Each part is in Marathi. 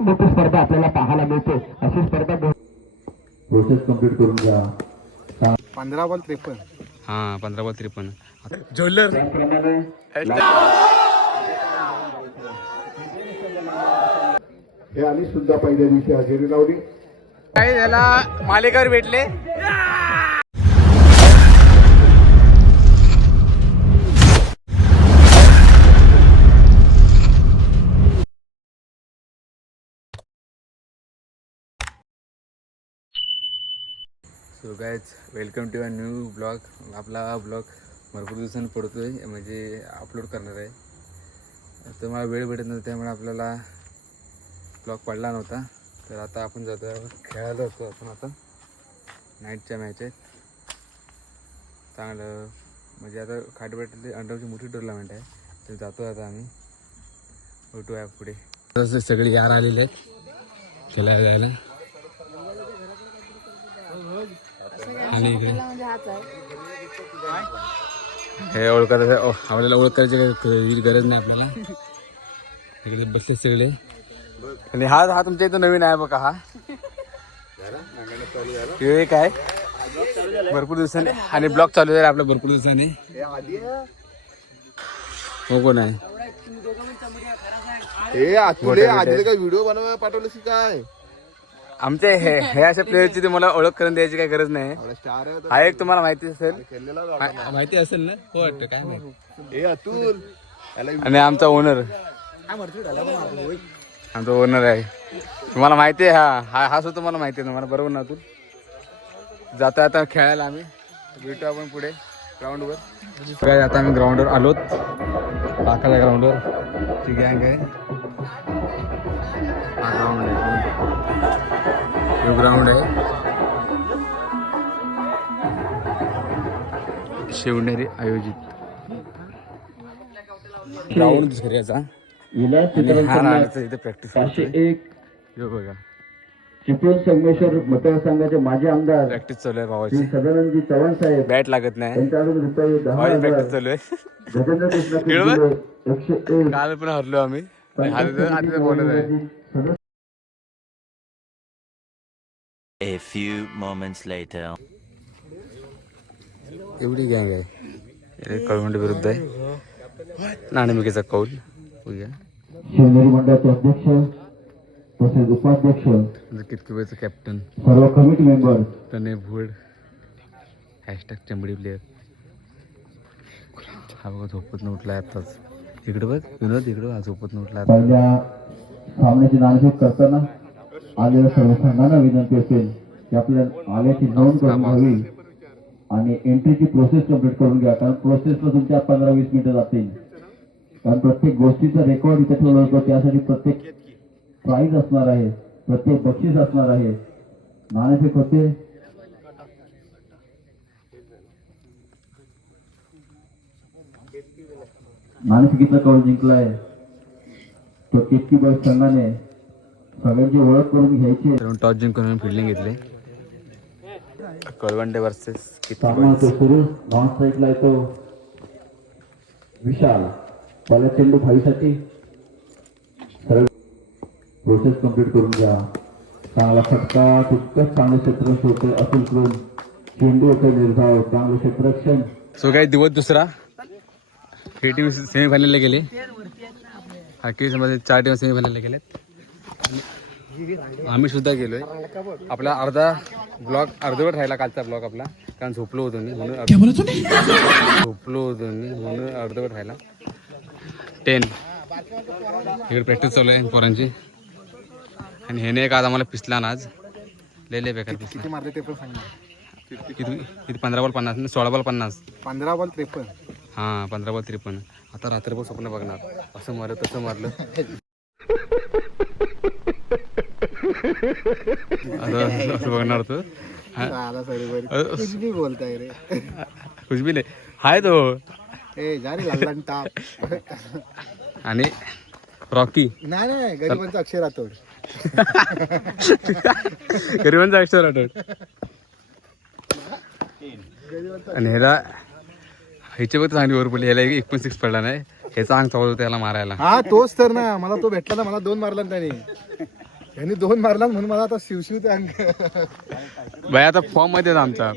मोठी स्पर्धा आपल्याला पाहायला मिळते. अशी स्पर्धा प्रोसेस कंप्लीट करून घ्या. 15 बॉल 53. हां 15 बॉल 53. जोलर हे आणि सुद्धा पहिल्या दिवशी हजेरी लावली. काय त्याला मालेगावर भेटले. So guys welcome to a new blog. आपला ब्लॉग भरपूर दिवसांनी पडतो आहे, म्हणजे अपलोड करणार आहे. तर मला वेळ भेटत नव्हता, त्यामुळे आपल्याला ब्लॉग पडला नव्हता. तर आता आपण जातो खेळायला होतो. आपण आता नाईटच्या मॅच आहेत. चांगलं म्हणजे आता खाटबेटले अंडरची मोठी टुर्नामेंट आहे. तर जातो आता आम्ही. भेटूया पुढे. तसं सगळे यार आलेले आहेत खेळायला जायला. आणि हे ओळखायचं आपल्याला ओळख करायची गरज नाही आपल्याला. इकडे बसले सगळे. आणि हा तुमच्या इथं नवीन आहे बघा. हा एक आहे भरपूर दिवसांनी, आणि ब्लॉग चालू आहे आपला भरपूर दिवसांनी. हो कोण आहे काय व्हिडिओ बनवायला पाठवलं की काय? आमचे हे अशा प्लेयरची तुम्हाला ओळख करून द्यायची काही गरज नाही. हा एक तुम्हाला माहिती असेल, माहिती असेल ना. हो वाटतं काय माहिती. अतुल आणि आमचा ओनर, आमचा ओनर आहे. तुम्हाला माहिती आहे. हा सुद्धा तुम्हाला माहिती आहे तुम्हाला, बरोबर ना. तू जाता आता खेळायला आम्ही भेटू आपण पुढे ग्राउंडवर. काय आता आम्ही ग्राउंडवर आलोत. काकाच्या ग्राउंडवर ची गँग आहे. हा ग्राउंड आहे, ग्राउंड आहे शिवनेरी आयोजित ग्राउंड याचा. इथे प्रॅक्टिस बघा. चिपळूण संगमेश्वर मतदारसंघाचे माजी आमदार प्रॅक्टिस चालू आहे भावाची. सदानंदजी चव्हाण साहेब बॅट लागत नाही. त्यांच्याकडून रुपये 10,000. प्रॅक्टिस चालू आहे. गजेंद्र कृष्ण 101. काल पण हरलो आम्ही. आधी बोलत आहे. A few moments later. एवढी गँग आहे. कळवंडी विरुद्ध आहे. नाणेमुखीचा कौल बघूया. शिवनेरी मंडळाचे अध्यक्ष तसेच उपाध्यक्ष, कितकिबाईचं कॅप्टन, सर्व कमिटी मेंबर, तने भूड, हॅशटॅग चंबडी प्लेअर. हा बघा झोपत उठला आताच. इकडे बघ विनोद, इकडं हा झोपत उठला. पहिल्या सामन्याची नाणेफेक करताना आलेल्या सर्व संघांना विनंती असेल की आपल्या आल्याची नोंद करून घ्यावी आणि एंट्रीची प्रोसेस कंप्लीट करून घ्या. कारण प्रोसेसला तुमच्या 15-20 मिनिटं जातील. कारण प्रत्येक गोष्टीचं रेकॉर्ड इथे ठेवलं होतं. त्यासाठी प्रत्येक प्राइज असणार आहे, प्रत्येक बक्षीस असणार आहे. नाणेफेक होते. नाणेफेकीचा कौल जिंकलाय तो केतकी संघाने. सगळ्यांची ओळख करून घ्यायची. टॉस जिंकून फिल्डिंग घेतले. कळवंडे वर्सेस सामना तो सुरू. नॉन स्ट्राईकला येतो विशाल. पहिला चेंडू फाईसाठी. सरळ प्रोसेस कंप्लीट करून घ्या. चांगला फटका. तितकंच चांगले क्षेत्ररक्षण होते अतुल करून. चेंडू होते निर्धाव. चांगलं क्षेत्ररक्षण. सो काही दिवस दुसरा. हे टीम सेमीफायनलला गेले. हा केसमध्ये 4 टीम सेमीफायनलला गेलेत. आम्ही सुद्धा गेलोय. आपला ब्लॉग अर्धवट राहिला कालचा ब्लॉग आपला, कारण झोपलो होतो मी म्हणून अर्धवट राहिला. 10 इकडे प्रॅक्टिस चालू आहे पोरांची. आणि ह्याने एक आज आम्हाला पिसला ना. आज लय बेकार पिसला. मारले ते पण सांगणार. किती 15 बॉल 50 16 बॉल 50. 15 बॉल 53. हां 15 बॉल 53. आता रात्रभर स्वप्न बघणार. असं मारलं तसं मारलं. असं बघणार होतं. कुछ भी बोलताय रे. कुछ भी नाही. हाय तो आणि रॉकी. नाही गरिबांचा अक्षर राठोड. गरिबांचा अक्षर राठोड. आणि ह्याला ह्याच्या बघ चांगली ओव्हर पडली. ह्याला 1.6 पडला नाही. ह्याचा अंग चावत होता त्याला मारायला. हा तोच तर ना. मला तो भेटला ना. मला 2 मारला त्याने. यांनी 2 मारला म्हणून मला आता शिवशिव ते अंग भाई आता फॉर्म मध्ये आहे आमचा.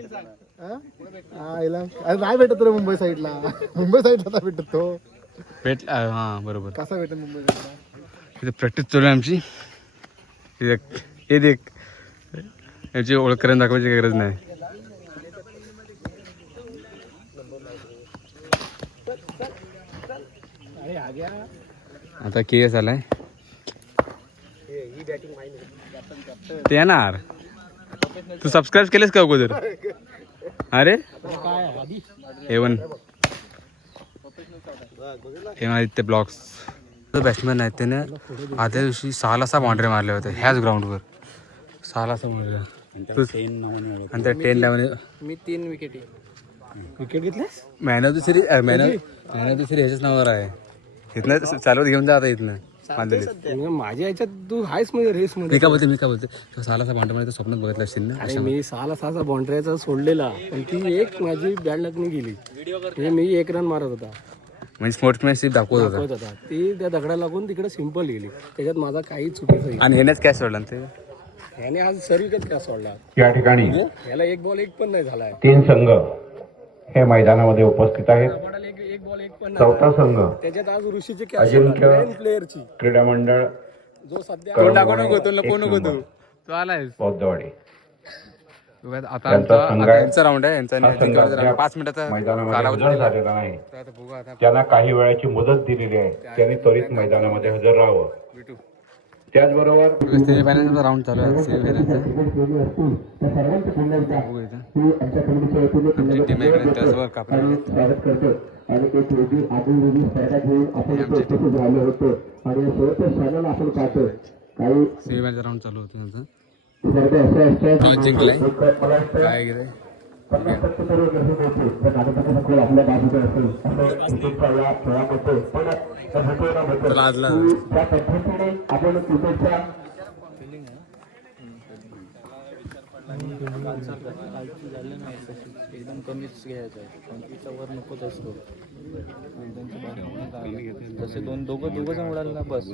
अरे नाही भेटत रे मुंबई साईडला. मुंबई साईडला नाही भेटत तो. भेटला हा बरोबर. कसा भेटत मुंबई साईडला? इथे प्रॅक्टिस चालू आहे आमची. हे देख याची ओळख करून दाखवायची गरज नाही. आता केस आलाय ते येणार. तू सबस्क्राईब केलेस का अगोदर? अरे A1 आदित्य ब्लॉग्स बॅट्समॅन आहेत. त्याने आदल्या दिवशी 6ला बाउंड्री मारल्या होत्या ह्याच ग्राउंडवर. 6ला मारल्या आणि त्या 10 नावाने मी 3 विकेट घेतलेस. Man of the series man of the series ह्याच्याच नावावर आहे. इथनं चालवत घेऊन जा आता इथनं मांडली. माझ्या याच्यात तू आहेस म्हणजे रेस मध्ये. मी काय बोलते 6ला बाउंड्री मारायचं स्वप्नात बघितलं असतील ना. अरे मी 6ला बाउंड्रीचा सोडलेला पण ती एक माझी बॅड लकनी गेली. म्हणजे मी 1 रन मारत होता म्हणजे स्पोर्ट्समॅनशिप दाखवत होता. ती त्या दगडा लागून तिकडे सिंपल गेली. त्याच्यात माझा काही चुकीचं नाही. आणि ह्यानेच कॅच सोडला ते. याने आज सर्विकच का सोडला. या ठिकाणी याला 1 बॉल 1 पण नाही झालाय. 3 संघ हे मैदानामध्ये उपस्थित आहेत. 1 बॉल 1 पण चौथा संघ त्याच्यात आज ऋषीचे कॅच अजिंक्य 9 प्लेअरची क्रीडा मंडळ जो सध्या तो आलाय बौद्धवाडी आता त्यांचा संघ आहे. यांचा राऊंड आहे. यांचा हा संघ अद्याप 5 मिनिटाचा मैदानामध्ये कालावधी हजर झालेला नाही. तर आता बघू आता त्यांना काही वेळाची मुदत दिलेली आहे. त्यांनी त्वरित मैदानामध्ये हजर राहावं. भेटू. त्याचबरोबर सेमीफायनलचा राऊंड चालू आहे. सेमीफायनलचा बघू इथं आमची टीम इकडे त्याचवर कापली. आणि एक वेगळी आगळीवेगळी स्पर्धा घेऊन आपण उपस्थित झालो होतो. आणि शेवटच्या क्षणाला आपण पाहतो काही सेमीफायनलचा राऊंड चालू होतो त्यांचा. स्पर्धा अशा असतात जिंकलाय मला वाटतं काय गेले 50% सर्व लक्ष देतो. तर नाटकाचा खेळ आपल्या बाजूला असेल असं क्रिकेटचा या खेळामध्ये पण भेटू ना भेटू लाजला. त्या पद्धतीने आपण क्रिकेटच्या एकदम कमीच घ्यायचं आहे. 25च्या वर नकोच असतो. जसे दोघं जण उडाले ना बस.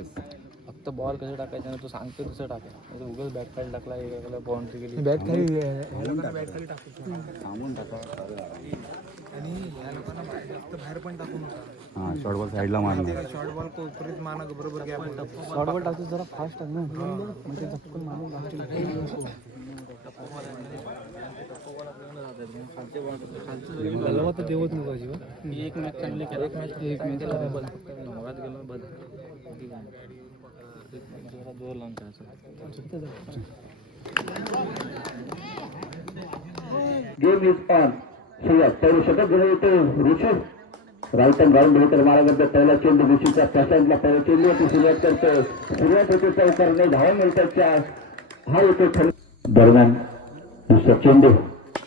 फक्त बॉल कसं टाकायचं आणि तो सांगतो तसं टाकायचं. उगाच बॅट खाली टाकला एकाला बाउंड्री गेली. बॅट खाली थांबून टाका. आणि या लोकांना बाहेर पण टाकून होता. हां शॉर्ट बॉल साईडला मारणार. शॉर्ट बॉल कोपरीत माना बरोबर गॅप. शॉर्ट बॉल टाकतो जरा फास्ट टाक ना. म्हणजे झपकन मारून तर देवत नको अजिबात. एक मॅच चांगली केला. एक मॅच गेला बस. जोर लावून गेम इज ऑन. सुरुवात पहिलं षटक घेऊन येतो ऋषभ. राईट अँड राऊंड भेटर मारा करतो. पहिला चेंडू ऋषीचा प्रशांतला पहिला चेंडू सुरुवात करतो. सुरुवात होते चौकारने 10 मिनिटाच्या हा येतो दरम्यान दुसरा चेंडू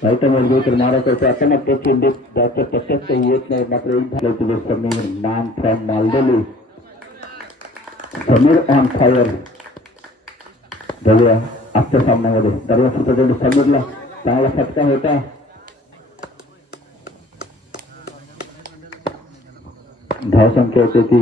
राईट अँड भेटर मारा करतो. अचानक त्या चेंडू त्याच्या टप्प्यात काही येत नाही. मात्र एक झालं तुझे Sameer man from Maldoli. Sameer on fire. बघूया आजच्या सामन्यामध्ये दरवाजा चेंडू समीरला चांगला फटका होता. धावसंख्या होती ती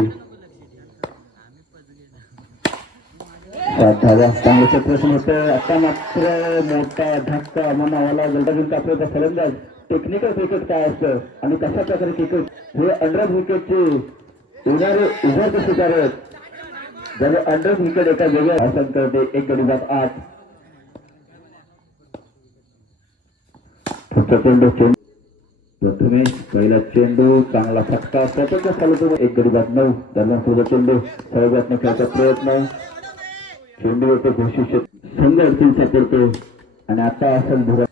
7 धावा. चांगलं क्षेत्ररक्षण होतं. आता मात्र मोठा धक्का मनावाला गलटाजून कापल्याचा फलंदाज. टेक्निकल क्रिकेट काय असतं आणि कशा प्रकारे क्रिकेट हे अंडर विकेटचे येणारे उभ्याचे शिकार आहेत. जर अंडर विकेट एका वेगळ्या भाषण करते. 1 गडी बाद 8. फक्त चेंडू प्रथमेश पहिला चेंडू चांगला फटका स्वतःच्या चालू. 1 गडी बाद 9. दरम्यान पुढे चेंडू सहजातने खेळायचा प्रयत्न. चेंडूवरती घोषित संघ अडचण सापडतो आणि आता असेल धुरा.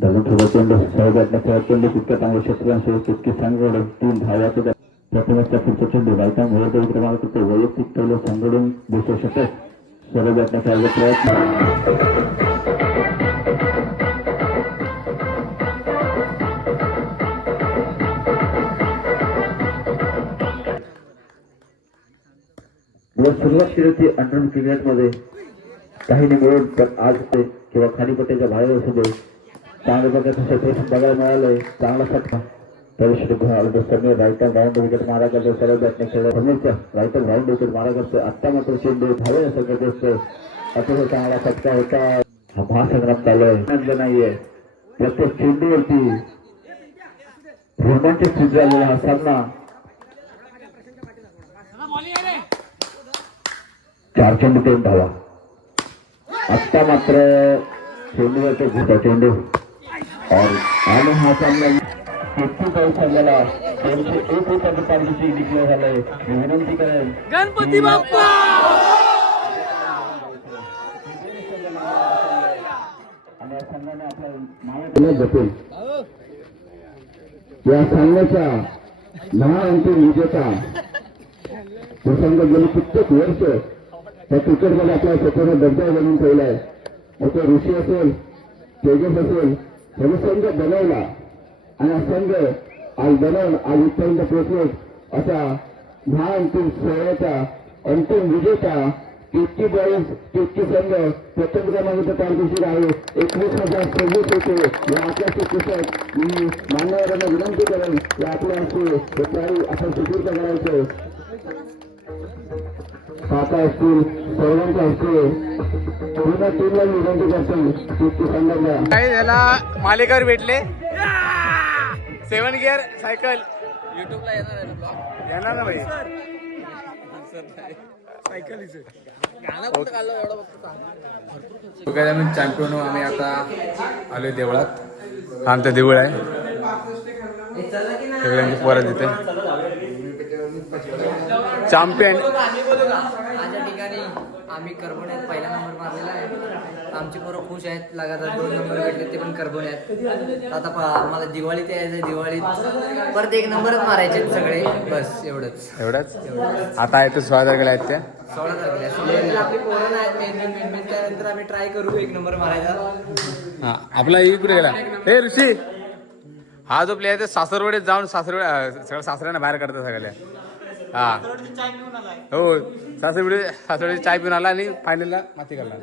दरम्यान पुढे चेंडू सहजातने खेळत चेंडू तितक्या चांगल्या क्षेत्रांसोबत तितकी संघ 3 धाव्याचं प्रथमेशचा पुढचा चेंडू रायटा मिळवतो. क्रमांक करतो वैयक्तिक पहिलं संघडून 200 षटक सर्वजातने खेळायचा प्रयत्न. सुरुवात केली होती अंडर क्रिकेटमध्ये काही नाही मिळून. पण आज ते किंवा खालीपट्ट्याच्या बाहेर असू दे चांगल्या प्रकारचं क्षेत्ररक्षण बघायला मिळालंय. चांगला फटका समीर राईट राऊंड विकेट मारा करतो. सर्व बॅटने खेळत समीरच्या राईट राऊंड विकेट मारा करतो. आत्ता मात्र चेंडू धावे सगळं दिसतोय. अतिशय चांगला फटका होता. हा महासंग्राम चालू आहे म्हटलं नाहीये. प्रत्येक चेंडूवरती रोमांचिक सुरू झालेला हा सामना. 4 चेंडू 3 धावा. आत्ता मात्र चेंडूवरती घुसा चेंडू आणि हा सामना 51 झालेला. 201 रुपयाचं पारितोषिक डिक्लेअर झालंय. मी विनंती करेन गणपती बाप्पा आणि या संघाने आपल्या नावाला जपेल. या संघाच्या महाअंतिम विजेता तो संघ गेली कित्येक वर्ष त्या क्रिकेटमध्ये आपला स्वतःचा दर्जा बनवून ठेवलाय. मग तो ऋषी असेल, तेजस असेल, हे संघ बनवला आणि हा संघ आज बनवून आज इथपर्यंत पोहोचलो. असा महाअंतिम सोहळ्याचा अंतिम विजेता केतकी संघ प्रथम क्रमांकाचा पारितोषिक आहे 21,026 होते. या आपल्याचे पुस्तक मी मान्यवरांना विनंती करेन या आपल्या हस्ते प्राई आपण सुपूर्द करायचं. काका असतील सर्वांच्या हस्ते पूर्ण टीमला विनंती करतो केतकी संघाला. काही त्याला मालिकावर भेटले 7 गिअर सायकल युट्यूबला येणार ना भाई. आम्ही चॅम्पियन आम्ही आता आलोय देवळात. हा आमचं देऊळ आहे सगळ्यांची पोरं तिथे चॅम्पियन. माझ्या ठिकाणी आम्ही करबोण्यात पहिला नंबर मारलेला आहे. आमची पोरं खुश आहेत. लगातार 2 नंबर भेटले ते पण करबोण्यात. आता मला दिवाळीत यायचं. दिवाळीत परत 1 नंबरच मारायचे सगळे. बस एवढंच. आता आहे तो 16 तारखेला आहेत त्या 16 तारखेला आपली पोरं आहेत मेन. त्यानंतर आम्ही ट्राय करू 1 नंबर मारायचा. हा आपला इकडे गेला. हे ऋषी हा जो प्लेयर आहे सासरवडे जाऊन सगळं सासऱ्यांना बाहेर करतात सगळ्या. हा हो सासरवडे चाय पिऊन आला आणि फायनलला माती काढला.